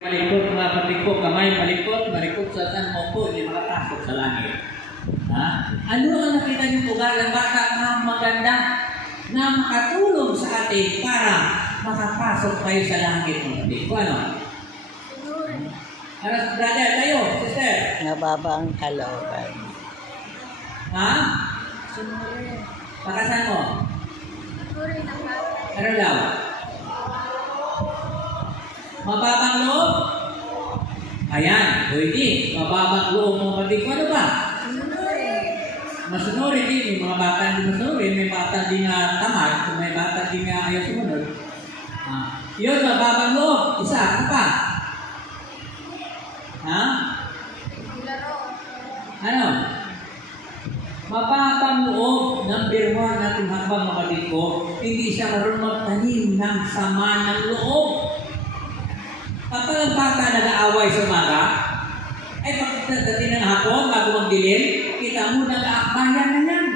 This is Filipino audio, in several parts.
Malikot mga patikot, kamay malikot sa saan mo po, hindi makapasok sa langit. Ha? Ano ang nakita niyong lugar ng bata na maganda na makatulong sa atin para makapasok kayo sa langit ng patikot? Ano? Ano, brother, tayo, sister? Nababa ang kalooban. Ha? Pakasan mo? Ano daw? Mababang loob? Ayan, pwede. Mababang loob mo pati ko. Ano ba? Masunurin din. May mga bata hindi masunurin. May bata din nga tamad. May bata din nga ayaw sumunod. Yun, mababang loob. Isa, ano pa? Ha? Ano? Mababang loob, number 1 natin habang makabit ko, hindi siya marunong magtanim ng sama ng loob. Kapag ang bata nag-aaway sa umaga, ay pagdating ng hapon, bago magdilim, kita mo nag-aakbayan na yan.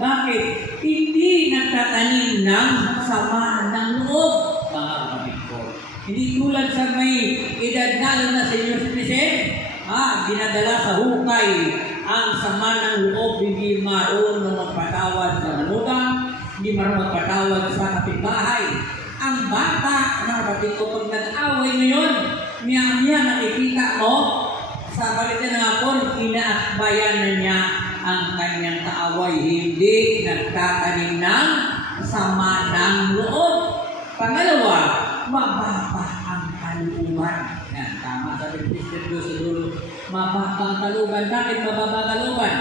Bakit? Hindi nagtatanim ng sama ng loob, mga kapatid ko. Hindi tulad sa may edad na senior citizen, dinadala sa hukay ang sama ng loob, hindi marunong magpatawad sa manugang, hindi marunong magpatawad sa kapitbahay. Ang bata, kapatid ko, pag nag-away ngayon, niya nakikita mo, sa balitan ng hapon, inaakbayan na niya ang kanyang kaaway. Hindi nagtatanim ng sama ng loob. Pangalawa, mababa ang kalooban. Yan, tama sa Christian Diyos sa dulo. Mababa ang kalooban. Bakit mababa ang kalooban?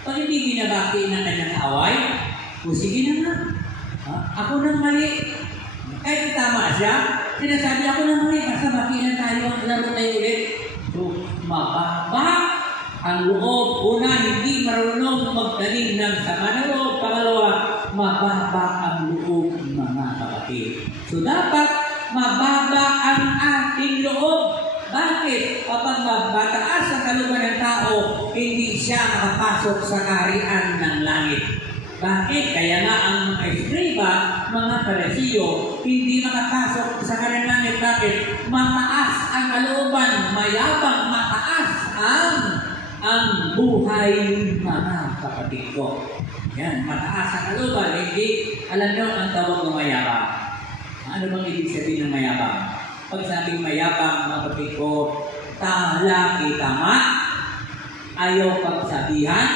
Pag hindi binabaki ng kanyang kaaway, o sige na nga. Ako nang mali. Kahit tama siya, sinasabi ako na mali, basta makilan tayo, laro tayo ulit. So, mababa ang loob. Una, hindi marunong magtanim ng sama ng loob. Pangalawa, mababa ang loob, mga kapatid. So, dapat mababa ang ating loob. Bakit? Kapag mabataas ang kalooban ng tao, hindi siya makapasok sa kaharian ng langit. Bakit? Kaya nga ang mga eskriba, mga paresiyo, hindi makapasok sa kanilang langit. Bakit? Mataas ang kalooban, mayabang, mataas ang buhay, mga kapatid ko. Yan, mataas ang kalooban. Hindi, alam nyo ang tawag ng mayabang. Ano bang ibig sabihin ng mayabang? Pag sabing mayabang, mga kapatid ko, laki tama, ayaw pagsabihan,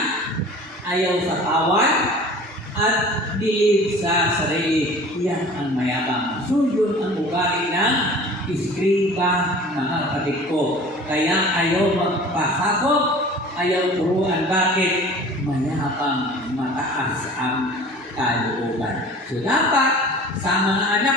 ayaw sa kawan, at bilib sa sarili. Yan ang mayabang. So, yun ang ugali ng iskriba, mga kapatid ko. Kaya ayaw magpasakop, ayaw turuan. Bakit? Mayabang, mataas ang kalooban. So, dapat sa mga anak